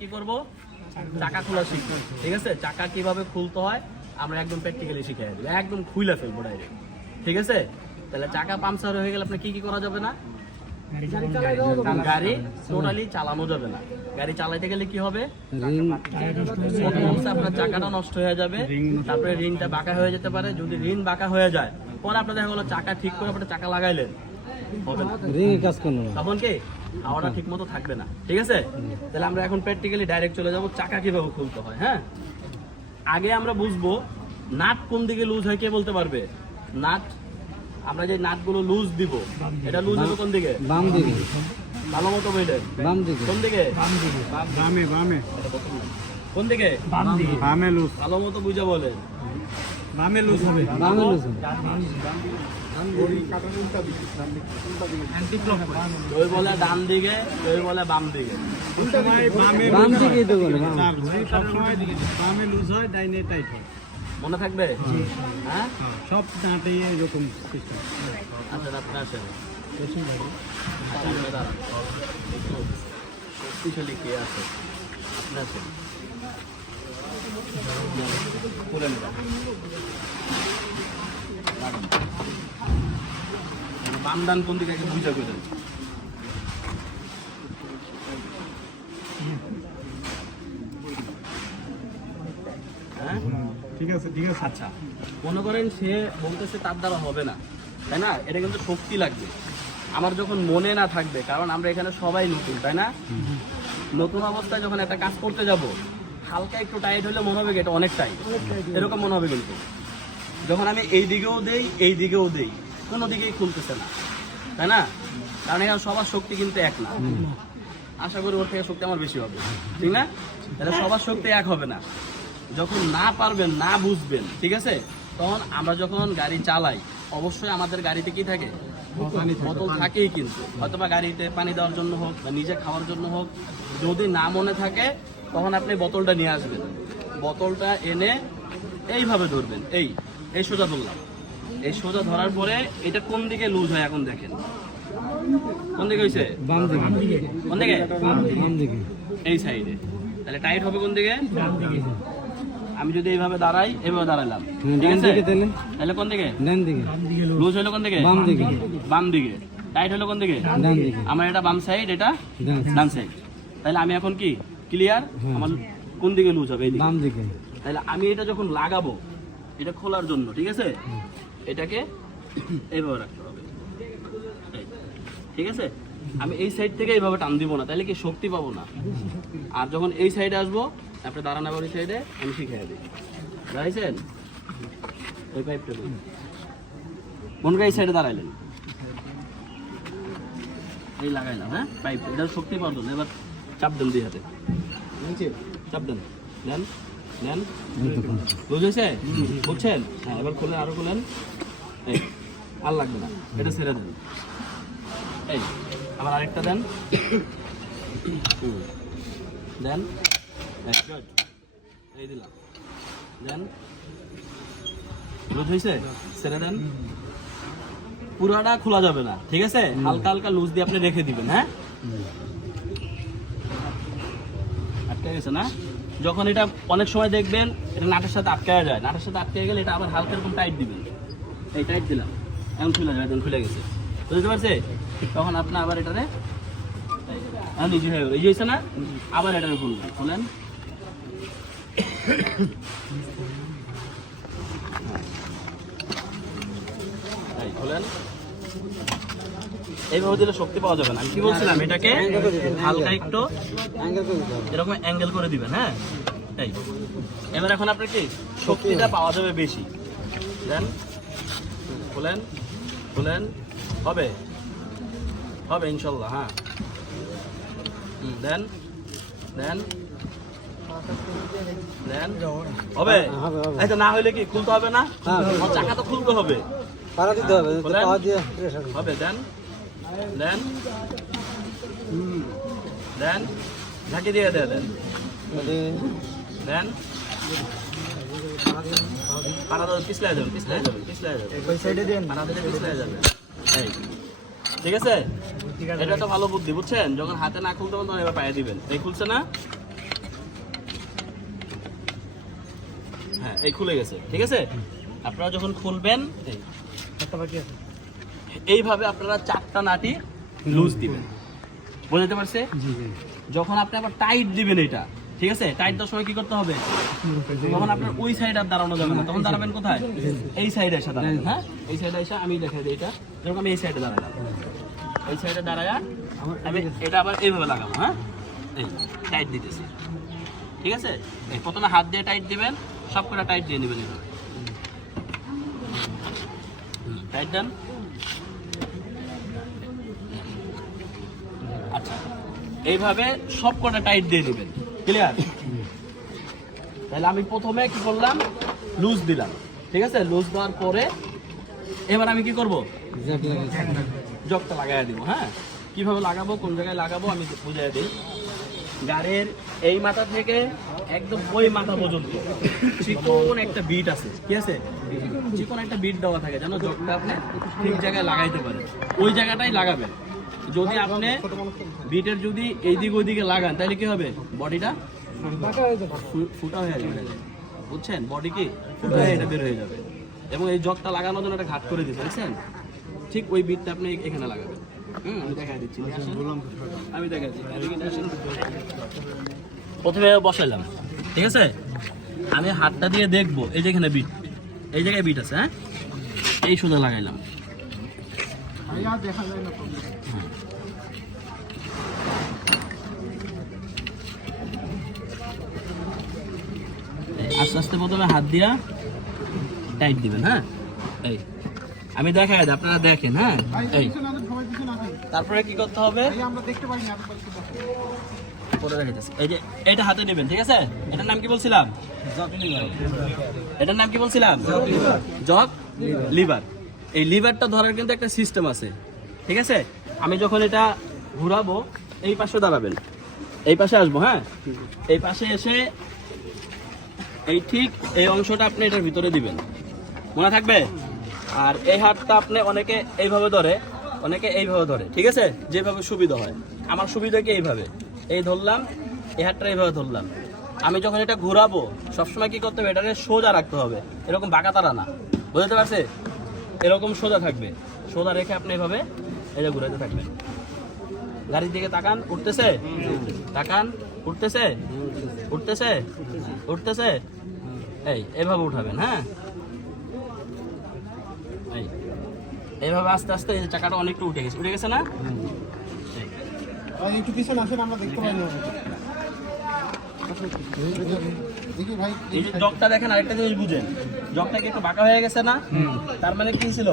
কি করব, চাকা খোলা শিখব। ঠিক আছে, চাকা কিভাবে খুলতে হয় আমরা একদম প্র্যাকটিক্যালি শিখিয়ে দেব, একদম খুলে ফেলবো ডাইরেক্ট। ঠিক আছে, তাহলে চাকা পাংচার হয়ে গেলে আপনি কি কি করা যাবে না? গাড়ি টোটালি চালানো যাবে না। গাড়ি চালাইতে গেলে কি হবে, আপনার চাকাটা নষ্ট হয়ে যাবে, তারপরে রিংটা বাঁকা হয়ে যেতে পারে। যদি রিং বাঁকা হয়ে যায়, পরে আপনার দেখা গেলো চাকা ঠিক করে আপনার চাকা লাগাইলেন, তখন কি হাওয়াটা ঠিক মতো থাকবে না। ঠিক আছে, তাহলে আমরা এখন প্র্যাকটিক্যালি ডাইরেক্ট চলে যাব চাকা কিভাবে খুলতে হয়। হ্যাঁ, আগে আমরা বুঝবো নাট কোন দিকে লুজ হয়, কে বলতে পারবে? নাট, আমরা যে নাটগুলো লুজ দিব, এটা লুজ হবে কোন দিকে? বাম দিকে। ভালো মতো বললেন, বাম দিকে। কোন দিকে? বামে বামে। কোন দিকে? বাম দিকে। বামে লুজ। ভালো মতো বুঝা বলেন। বামে লুজ হবে। বামে লুজ হবে। কেউ বলে ডান দিকে, কেউ বলে বাম দিকে। বাম দিকে তো বলে, সবসময় বামে লুজ হয়, ডাইনে টাইট হয়। মনে থাকবে? হ্যাঁ, সব নাটেই এরকম সিস্টেম। আচ্ছা, আপনি আসেন। শক্তিশালী কে আছে? আপনি আছেন, করে নেবেন। বাম ডান কোন দিকে বুঝা করে দেন। হ্যাঁ, ঠিক আছে ঠিক আছে। আচ্ছা, মনে করেন সে বলতেছে তার দ্বারা হবে না, তাই না? এটা কিন্তু শক্তি লাগবে। আমার যখন মনে না থাকবে, কারণ আমরা এখানে সবাই নতুন, তাই না? নতুন অবস্থায় যখন একটা কাজ করতে যাব, হালকা একটু টাইট হলে মনে হবে এটা অনেক টাইট, এরকম মনে হবে। কিন্তু যখন আমি এই দিকেও দেই, এই দিকেও দেই, কোনো দিকেই খুলতেছে না, তাই না? কারণ এখানে সবার শক্তি কিন্তু এক না। আশা করি ওর থেকে শক্তি আমার বেশি হবে, ঠিক না? তাহলে সবার শক্তি এক হবে না। যখন না পারবেন, না বুঝবেন, ঠিক আছে, তখন আমরা যখন গাড়ি চালাই, অবশ্যই আমাদের গাড়িতে কি থাকে? বোতল থাকেই। কিন্তু হয়তোবা গাড়িতে পানি দেওয়ার জন্য হোক বা নিজে খাওয়ার জন্য হোক, যদি না মনে থাকে তখন আপনি বোতলটা নিয়ে আসবেন। বোতলটা এনে এইভাবে ধরবেন, এই সোজা ধরলাম। এই সোজা ধরার পরে এটা কোন দিকে লুজ হয় এখন দেখেন। কোন দিকে হয়েছে? বাম দিকে। কোন দিকে? বাম দিকে। এই সাইডে। তাহলে টাইট হবে কোন দিকে? বাম দিকে। আমি যদি এইভাবে দাঁড়াই, এইভাবে দাঁড়ালাম, ঠিক আছে, তাহলে কোন দিকে? ডান দিকে। লুজ হলো কোন দিকে? বাম দিকে। বাম দিকে। টাইট হলো কোন দিকে? ডান দিকে। আমার এটা বাম সাইড, এটা ডান সাইড। তাহলে আমি এখন কি ক্লিয়ার? আমার কোন দিকে লুজ হবে? এইদিকে, বাম দিকে। তাহলে আমি এটা যখন লাগাবো, এটা খোলার জন্য, ঠিক আছে, এটাকে এইভাবে রাখতে হবে। ঠিক আছে, আমি এই সাইড থেকে এইভাবে টান দিব না, তাহলে কি শক্তি পাবো না। আর যখন এই সাইডে আসবো, আপনি দাঁড়ান আবার এই সাইডে, আমি শিখিয়ে দিই। দাঁড়াইছেন? ওই পাইপটা মনে করে এই সাইডে দাঁড়াইলেন, এই লাগাইলাম। হ্যাঁ, পাইপ, এটা শক্তি পাওয়ার জন্য। এবার চাপ দেন দুই হাতে, চাপ দেন, দেন দেন। বুঝেছে? বুঝছেন? হ্যাঁ, এবার খুলেন, আরো খুলেন। এই আর লাগবে না, এটা ছেড়ে দেন। এই আবার আরেকটা দেন, দেন। এই দিলাম, দেন। লুজ হয়েছে? ছেড়ে দেন। পুরাটা খোলা যাবে না, ঠিক আছে? হালকা হালকা লুজ দিয়ে আপনি রেখে দিবেন। হ্যাঁ, আটকে গেছে না? যখন এটা অনেক সময় দেখবেন এটা নাটের সাথে আটকায় যায়, নাটের সাথে আটকে গেলে এটা আবার হালকা এরকম টাইট দিবেন। এই টাইট দিলাম, এখন খুলে যায়, এখন খুলে গেছে, বুঝতে পারছে? তখন আপনি আবার এটারে নিজে হয়ে গেল, এই যে হয়েছে না, আবার এটারে খুলবেন। খুলেন, খুলেন। এইভাবে দিলে শক্তি পাওয়া যাবে না। আমি কি বলছিলাম, এটাকে হালকা একটু এরকম অ্যাঙ্গেল করে দিবেন। হ্যাঁ, এই এবার এখন আপনার কি শক্তিটা পাওয়া যাবে বেশি। দেন, খুলেন, খুলেন। হবে, হবে ইনশাল্লাহ। হ্যাঁ, দেন, দেন, দেন। হবে? আচ্ছা, না হইলে কি খুলতে হবে না? চাকা তো খুলতে হবে, হবে। দেন, দেন, দেন, ঝাঁকি দিয়ে দেন, দেন। পানা পিছলাই যাবেন, পিছলাই যাবেন, পিছলাই যাবেন, পানা দিলে পিছলাই যাবে। এই, ঠিক আছে? এটা তো ভালো বুদ্ধি, বুঝছেন? যখন হাতে না খুলতে পারেন তখন এবার পায়ে দিবেন। এই খুলছে না, হ্যাঁ এই খুলে গেছে, ঠিক আছে। আপনারা যখন খুলবেন এইভাবে আপনারা 4টা নাটি লুজ দিবেন, বুঝতে পারছে? যখন আপনি আবার টাইট দিবেন এটা, ঠিক আছে, টাইট দেওয়ার সময় কি করতে হবে, তখন আপনার ওই সাইড আর দাঁড়ানো যাবে না, তখন দাঁড়াবেন কোথায়, এই সাইডে এসে দাঁড়াবেন। হ্যাঁ এই সাইডে এসে আমি দেখাই দিই, এটা যেরকম আমি এই সাইডে দাঁড়ালাম, এই সাইডে দাঁড়ায় আমি এটা আবার এইভাবে লাগাবো। হ্যাঁ এই টাইট দিতেছি, ঠিক আছে। এই প্রথমে হাত দিয়ে টাইট দিবেন, সব করে টাইট দিয়ে নেবেন এইভাবে, টাইট দেন। আচ্ছা এইভাবে সব কটা টাইট দিয়ে দিবেন, ক্লিয়ার? তাহলে আমি প্রথমে কি করলাম, লুজ দিলাম, ঠিক আছে। লুজ দেওয়ার পরে এবার আমি কি করব, জকটা লাগাই দিব। হ্যাঁ কিভাবে লাগাবো, কোন জায়গায় লাগাবো আমি বুঝাই দিই। গাড়ির এই মাথা থেকে একদম ওই মাথা পর্যন্ত চিকন একটা বিট আছে, ঠিক আছে, চিকন একটা বিট দেওয়া থাকে যেন জকটা আপনি ঠিক জায়গায় লাগাইতে পারেন, ওই জায়গাটাই লাগাবেন। যদি আপনি বিটের যদি এইদিক ওইদিকে লাগান তাহলে কি হবে, বডিটা ফুটা হয়ে যাবে, বুঝছেন? বডি কি ফুটা হয়ে এটা বের হয়ে যাবে। এবং এই জকটা লাগানোর জন্য একটা ঘাট করে দিতে, বুঝছেন? ঠিক ওই বিটটা আপনি এখানে লাগাবেন। আমি দেখাই দিচ্ছি, আমি দেখাচ্ছি। প্রথমে বসাইলাম, ঠিক আছে। আমি হাতটা দিয়ে দেখবো এই যে এখানে বিট, এই জায়গায় বিট আছে। হ্যাঁ এই সোজা লাগাইলাম, আস্তে আস্তে প্রথমে হাত দিয়া টাইট দিবেন। হ্যাঁ এই আমি দেখাই দিই, আপনারা দেখেন। হ্যাঁ এই তারপরে কি করতে হবে, এই যে এটা হাতে নেবেন, ঠিক আছে। এটার নাম কি বলছিলাম, এটার নাম কি বলছিলাম, জক লিভার। এই লিভারটা ধরার কিন্তু একটা সিস্টেম আছে, ঠিক আছে। আমি যখন এটা ঘুরাবো, এই পাশে দাঁড়াবেন, এই পাশে আসবো। হ্যাঁ এই পাশে এসে এই ঠিক এই অংশটা আপনি এটার ভিতরে দিবেন, মনে থাকবে। আর এই হাতটা আপনি অনেকে এইভাবে ধরে, অনেকে এইভাবে ধরে, ঠিক আছে, যেভাবে সুবিধা হয়। আমার সুবিধা কি এইভাবে, এই ধরলাম, এই হাতটা এইভাবে ধরলাম। আমি যখন এটা ঘোরাবো সবসময় কি করতে হবে, এটাকে সোজা রাখতে হবে, এরকম বাঁকা তারা না, বুঝতে পারছে? এরকম সোজা থাকবে, সোজা রেখে আপনি এইভাবে এটা ঘুরাতে থাকবেন। গাড়ির দিকে তাকান, উঠতেছে, তাকান, উঠতেছে, উঠতেছে, উঠতেছে, এই এইভাবে উঠাবেন। হ্যাঁ এই এইভাবে আস্তে আস্তে এই চাকাটা অনেকটা উঠে গেছে, উঠে গেছে না? একটু পিছনে আসেন, আমরা দেখতে পাই না। দেখি ভাই, এই যে জকটা দেখেন, আরেকটা জিনিস বুঝেন, জকটা কি একটু বাঁকা হয়ে গেছে না? তার মানে কি ছিল,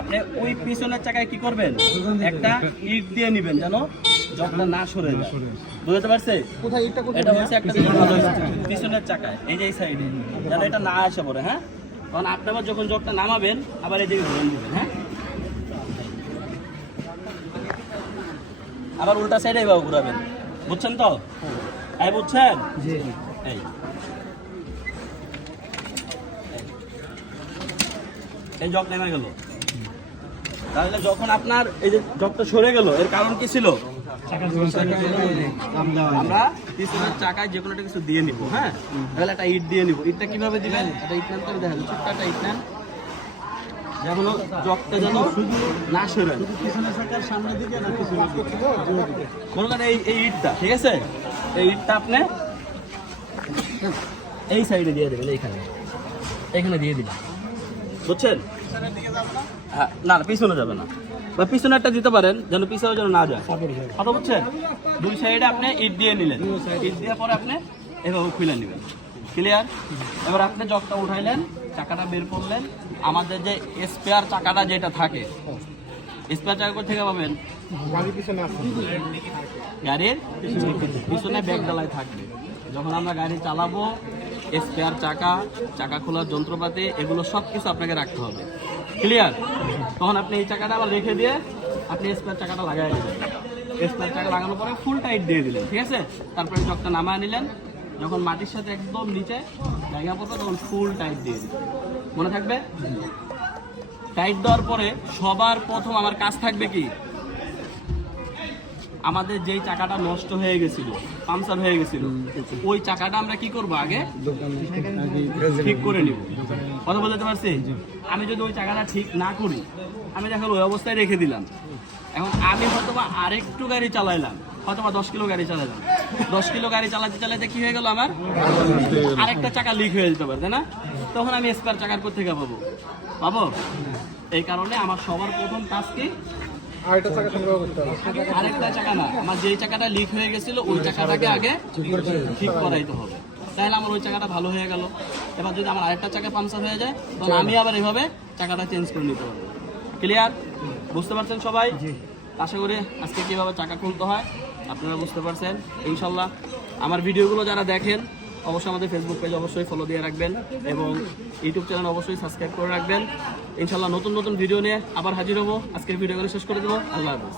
আপনি ওই পিছনের চাকায় কি করবেন, একটা ইট দিয়ে নিবেন যেন জকটা না সরে যায়, বুঝতে পারছে? কোথায় ইটটা, কোথায়? এটা হচ্ছে একটা জিনিস ভালো হয়েছে, পিছনের চাকায় এই যে এই সাইডে যেন এটা না আসে পড়ে। হ্যাঁ তখন আপনি আবার যখন জকটা নামাবেন আবার এই দিকে ঘুরে দিবেন। হ্যাঁ আবার উল্টা সাইডে এইভাবে ঘুরাবেন, বুঝছেন তো? এই বুঝছেন? এই এই জক নেমে গেল। তাহলে যখন আপনার এই যে জকটা সরে গেল, এর কারণ কি ছিল, আমরা পিছনের চাকায় যে কোনো একটা কিছু দিয়ে নিব। হ্যাঁ তাহলে একটা ইট দিয়ে নিব। ইটটা কিভাবে দিবেন, একটা ইট নেন করে দেখেন, ছোট্ট একটা ইট নেন, যেন জকটা যেন না সরে, পিছনের চাকার সামনের দিকে না কিছু মনে করেন এই ইটটা, ঠিক আছে, এই ইটটা আপনি এই সাইডে দিয়ে দেবেন, এইখানে এখানে দিয়ে দিলাম, বুঝছেন? হ্যাঁ না না পিছনে যাবে না, বা পিছনে একটা দিতে পারেন যেন পিছনে যেন না যায়, কথা বুঝছেন? দুই সাইডে আপনি ইট দিয়ে নিলেন, ইট দেওয়ার পরে আপনি এভাবে খুলে নেবেন, ক্লিয়ার? এবার আপনি জকটা উঠাইলেন, চাকাটা বের করলেন। আমাদের যে স্পেয়ার চাকাটা যেটা থাকে, স্পেয়ার চাকা থেকে পাবেন, গাড়ির পিছনে আছে, গাড়ির পিছনে ব্যাগ ডালায় থাকবে। যখন আমরা গাড়ি চালাবো, স্পেয়ার চাকা, চাকা খোলার যন্ত্রপাতি, এগুলো সব কিছু আপনাকে রাখতে হবে, ক্লিয়ার? তখন আপনি এই চাকাটা আবার রেখে দিয়ে আপনি স্পেয়ার চাকাটা লাগাই দিলেন। স্পেয়ার চাকা লাগানোর পরে ফুল টাইট দিয়ে দিলেন, ঠিক আছে? তারপরে জকটা নামায় নিলেন, যখন মাটির সাথে একদম নিচে জায়গা পড়বে তখন ফুল টাইট দিয়ে দিলেন, মনে থাকবে? টাইট দেওয়ার পরে সবার প্রথম আমার কাজ থাকবে কি, আমাদের যেই চাকাটা নষ্ট হয়ে গেছিল, পাংচার হয়ে গেছিল, ওই চাকাটা আমরা কি করব আগে ঠিক করে নিব। কথা বলতে পারছি? আমি যদি ওই চাকাটা ঠিক না করি, আমি দেখো ওই অবস্থায় রেখে দিলাম, এখন আমি হয়তোবা আরেকটু গাড়ি চালাইলাম, হয়তোবা 10 কিলো গাড়ি চালাইলাম, 10 কিলো গাড়ি চালাতে চালাতে কি হয়ে গেল, আমার আরেকটা চাকা লিক হয়ে যেতে পারে, তাই না? তখন আমি স্পেয়ার চাকার কোথেকে পাবো? এই কারণে আমার সবার প্রথম কাজ কি, আরেকটা চাকা না, আমার যেই চাকাটা লিক হয়ে গেছিল ওই চাকাটাকে আগে ঠিক করাইতে হবে, তাহলে আমার ওই চাকাটা ভালো হয়ে গেল। এবার যদি আমার আরেকটা চাকা পাংচার হয়ে যায়, তখন আমি আবার এইভাবে চাকাটা চেঞ্জ করে নিতে পারবো। ক্লিয়ার? বুঝতে পারছেন সবাই? আশা করি আজকে কীভাবে চাকা খুলতে হয় আপনারা বুঝতে পারছেন ইনশাল্লাহ। আমার ভিডিওগুলো যারা দেখেন অবশ্যই আমাদের ফেসবুক পেজ অবশ্যই ফলো দিয়ে রাখবেন এবং ইউটিউব চ্যানেল অবশ্যই সাবস্ক্রাইব করে রাখবেন। ইনশাল্লাহ নতুন নতুন ভিডিও নিয়ে আবার হাজির হবো। আজকের ভিডিও শেষ করে দেবো। আল্লাহ হাফেজ।